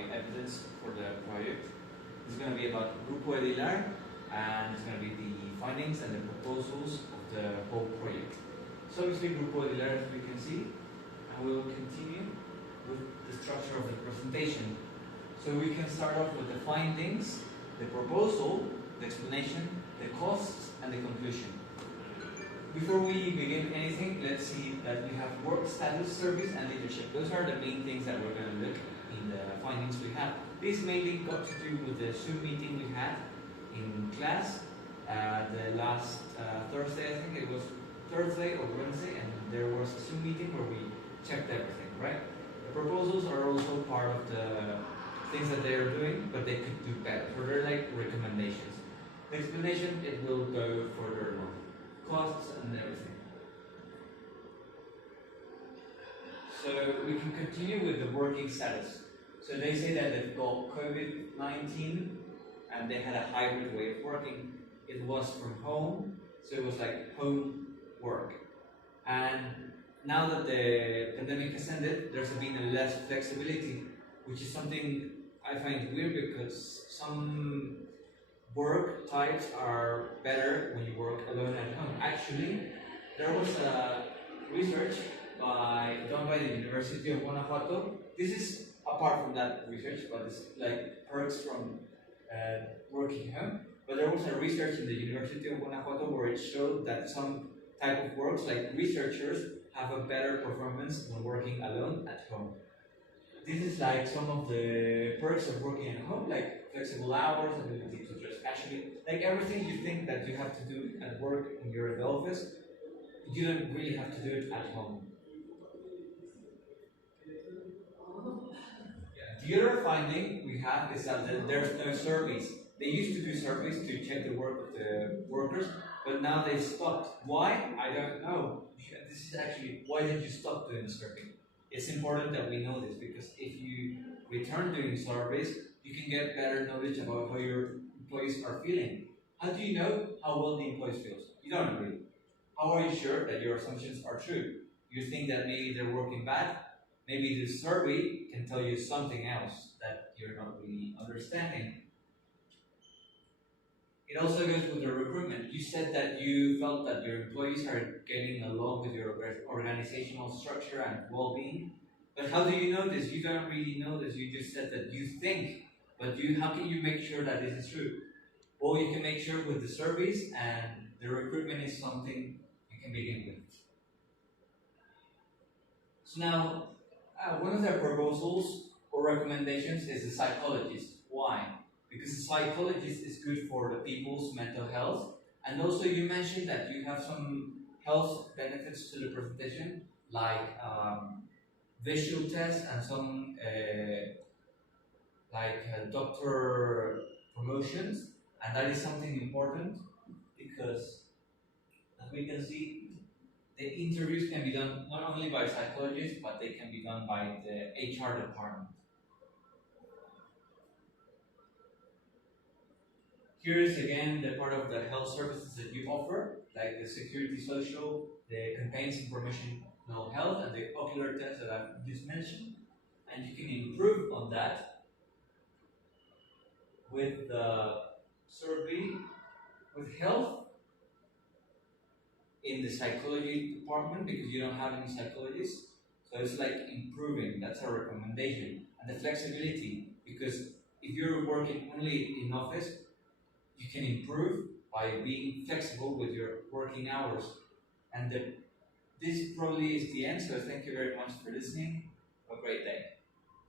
my evidence for the project. It's going to be about Grupo Edilar, and it's going to be the findings and the proposals of the whole project. So obviously Grupo Edilar, as we can see, and we will continue with the structure of the presentation. So we can start off with the findings, the proposal, the explanation, the costs, and the conclusion. Before we begin anything, let's see that we have work status, service, and leadership. Those are the main things that we're going to look in the findings we have. This mainly got to do with the Zoom meeting we had in class the last Thursday. I think it was Thursday or Wednesday, and there was a Zoom meeting where we checked everything, right? The proposals are also part of the things that they are doing, but they could do better. So they're like recommendations. The explanation, it will go further along. Costs and everything. So we can continue with the working status. So they say that they've got COVID-19 and they had a hybrid way of working. It was from home, so it was like home work. And now that the pandemic has ended, there's been a less flexibility, which is something I find weird because some work types are better when you work alone at home. Actually, there was a research done by the University of Guanajuato. This is apart from that research, but it's like perks from working home. But there was a research in the University of Guanajuato where it showed that some type of works, like researchers, have a better performance when working alone at home. This is like some of the perks of working at home, like flexible hours, ability to dress casually, like everything you think that you have to do at work in your office, you don't really have to do it at home. The other finding we have is that there's no surveys. They used to do surveys to check the work of the workers, but now they stopped. Why? I don't know. This is actually, why did you stop doing the survey? It's important that we know this because if you return doing surveys, you can get better knowledge about how your employees are feeling. How do you know how well the employees feel? You don't really. How are you sure that your assumptions are true? You think that maybe they're working bad? Maybe the survey can tell you something else that you're not really understanding. It also goes with the recruitment. You said that you felt that your employees are getting along with your organizational structure and well-being. But how do you know this? You don't really know this. You just said that you think. But how can you make sure that this is true? Well, you can make sure with the surveys, and the recruitment is something you can begin with. So now, one of their proposals or recommendations is the psychologist. Why? Because the psychologist is good for the people's mental health. And also you mentioned that you have some health benefits to the presentation, like visual tests and some doctor promotions. And that is something important because, as we can see, the interviews can be done not only by psychologists, but they can be done by the HR department. Here is again the part of the health services that you offer, like the security social, the campaigns informational health, and the ocular test that I've just mentioned. And you can improve on that with the survey, with health in the psychology department, because you don't have any psychologists. So it's like improving, that's a recommendation. And the flexibility, because if you're working only in office, you can improve by being flexible with your working hours. And this probably is the end, so thank you very much for listening. Have a great day.